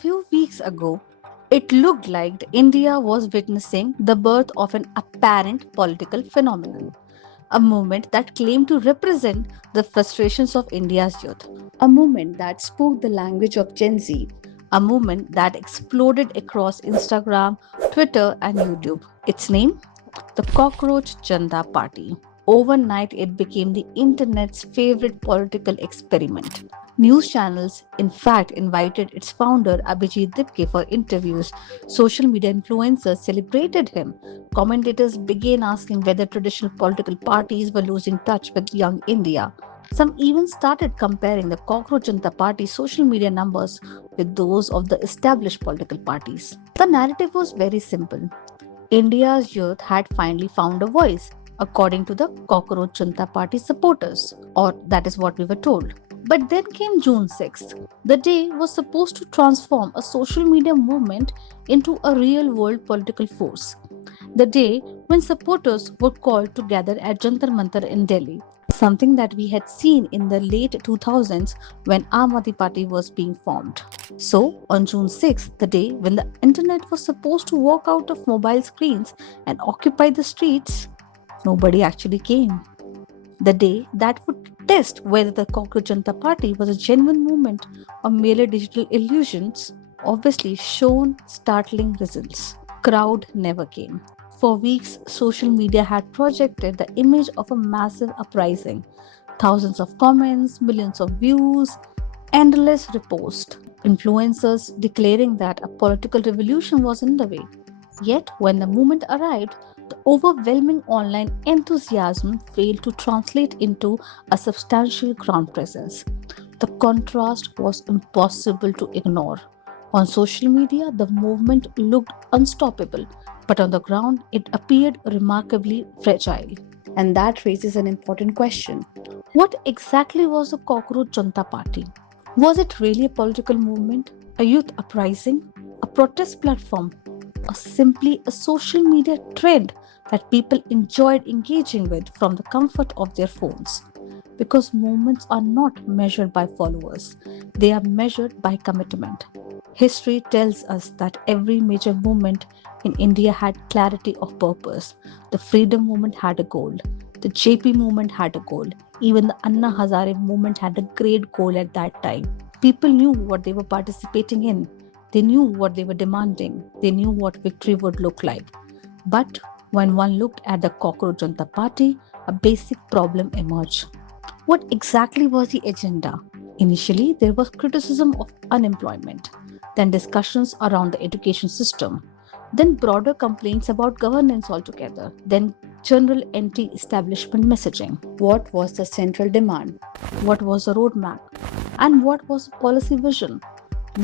few weeks ago, it looked like India was witnessing the birth of an apparent political phenomenon, a movement that claimed to represent the frustrations of India's youth, a movement that spoke the language of Gen Z, a movement that exploded across Instagram, Twitter, and YouTube. Its name? The Cockroach Janta Party. Overnight, it became the internet's favorite political experiment. News channels, in fact, invited its founder Abhijeet Dipke for interviews. Social media influencers celebrated him. Commentators began asking whether traditional political parties were losing touch with young India. Some even started comparing the Cockroach Janta Party's social media numbers with those of the established political parties. The narrative was very simple. India's youth had finally found a voice, according to the Cockroach Janta Party supporters, or that is what we were told. But then came June 6th. The day was supposed to transform a social media movement into a real world political force. The day when supporters were called to gather at Jantar Mantar in Delhi, something that we had seen in the late 2000s when Aam Aadmi Party was being formed. So, on June 6th, the day when the internet was supposed to walk out of mobile screens and occupy the streets, nobody actually came. The day that would test whether the Cockroach Janta Party was a genuine movement or merely digital illusions, obviously shown startling results. Crowd never came. For weeks, social media had projected the image of a massive uprising. Thousands of comments, millions of views, endless reposts, influencers declaring that a political revolution was in the way. Yet, when the moment arrived, the overwhelming online enthusiasm failed to translate into a substantial ground presence. The contrast was impossible to ignore. On social media, the movement looked unstoppable, but on the ground, it appeared remarkably fragile. And that raises an important question. What exactly was the Cockroach Janta Party? Was it really a political movement, a youth uprising, a protest platform, or simply a social media trend that people enjoyed engaging with from the comfort of their phones? Because movements are not measured by followers, they are measured by commitment. History tells us that every major movement in India had clarity of purpose. The freedom movement had a goal. The JP movement had a goal. Even the Anna Hazare movement had a great goal at that time. People knew what they were participating in. They knew what they were demanding. They knew what victory would look like. But when one looked at the Cockroach Janta Party, a basic problem emerged. What exactly was the agenda? Initially, there was criticism of unemployment, then discussions around the education system, then broader complaints about governance altogether, then general anti establishment messaging. What was the central demand? What was the roadmap? And what was the policy vision?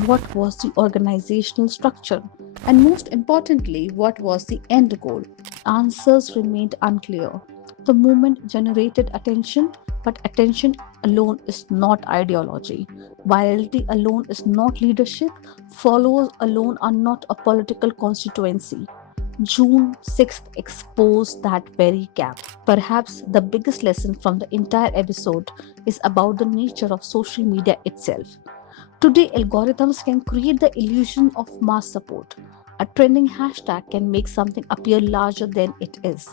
What was the organizational structure? And most importantly, what was the end goal? Answers remained unclear. The movement generated attention, but attention alone is not ideology. Virality alone is not leadership. Followers alone are not a political constituency. June 6th exposed that very gap. Perhaps the biggest lesson from the entire episode is about the nature of social media itself. Today, algorithms can create the illusion of mass support. A trending hashtag can make something appear larger than it is.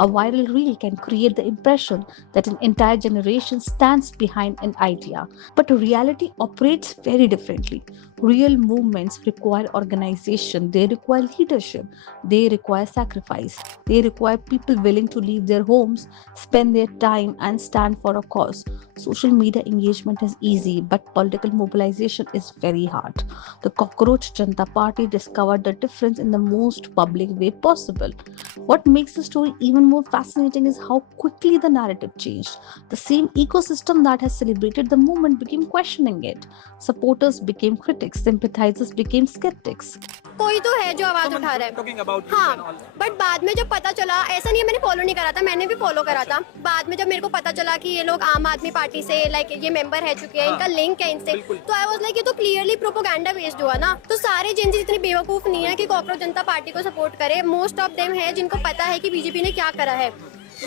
A viral reel can create the impression that an entire generation stands behind an idea. But reality operates very differently. Real movements require organization, they require leadership, they require sacrifice, they require people willing to leave their homes, spend their time, and stand for a cause. Social media engagement is easy, but political mobilization is very hard. The Cockroach Janta Party discovered the difference in the most public way possible. What makes the story even more fascinating is how quickly the narrative changed. The same ecosystem that has celebrated the movement became questioning it. Supporters became critics, sympathizers became skeptics. कोई तो है जो आवाज उठा रहा है हाँ but बाद में जब पता चला ऐसा नहीं है मैंने फॉलो नहीं करा था मैंने भी फॉलो करा था बाद में जब मेरे को पता चला कि ये लोग आम आदमी पार्टी से लाइक ये मेंबर रह चुके हैं इनका लिंक है इनसे तो आई वाज लाइक ये तो क्लियरली प्रोपोगेंडा बेस्ड हुआ ना तो सारे जिन इतने बेवकूफ नहीं है कि कॉकरोच जनता पार्टी को सपोर्ट करे मोस्ट ऑफ देम है जिनको पता है कि बीजेपी ने क्या करा है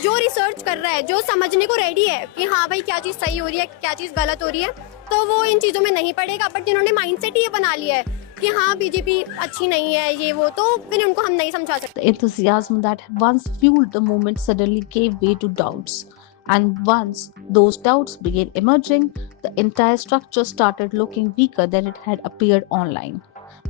जो रिसर्च कर रहा है जो समझने को रेडी है कि हाँ भाई क्या चीज सही हो रही है क्या चीज गलत हो रही है तो वो इन चीजों में नहीं पड़ेगा बट जिन्होंने माइंडसेट ही ये बना लिया है कि हाँ बीजेपी अच्छी नहीं है ये वो, तो फिर उनको हम नहीं समझा सकते. The enthusiasm that once fueled the movement suddenly gave way to doubts. And once those doubts began emerging, the entire structure started looking weaker than it had appeared online.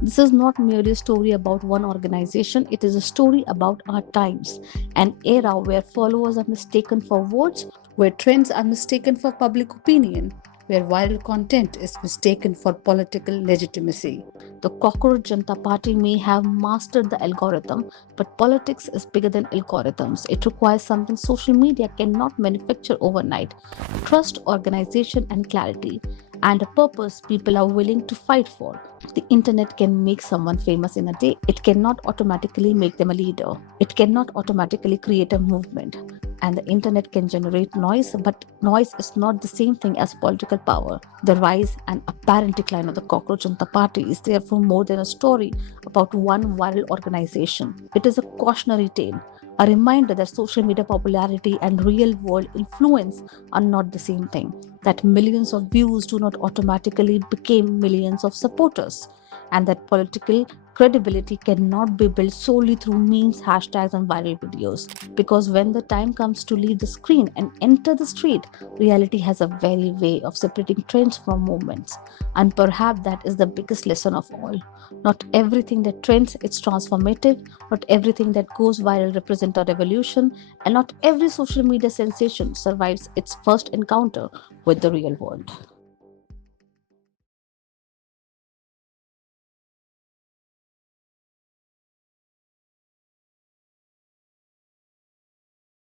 This is not merely a story about one organization, it is a story about our times, an era where followers are mistaken for votes, where trends are mistaken for public opinion, where viral content is mistaken for political legitimacy. The Cockroach Janta Party may have mastered the algorithm, but politics is bigger than algorithms. It requires something social media cannot manufacture overnight: trust, organization, and clarity, and a purpose people are willing to fight for. The internet can make someone famous in a day. It cannot automatically make them a leader. It cannot automatically create a movement. And the internet can generate noise, but noise is not the same thing as political power. The rise and apparent decline of the Cockroach Janta Party is therefore more than a story about one viral organization. It is a cautionary tale, a reminder that social media popularity and real world influence are not the same thing, that millions of views do not automatically become millions of supporters, and that political credibility cannot be built solely through memes, hashtags, and viral videos. Because when the time comes to leave the screen and enter the street, reality has a very way of separating trends from movements. And perhaps that is the biggest lesson of all. Not everything that trends is transformative, not everything that goes viral represents a revolution, and not every social media sensation survives its first encounter with the real world.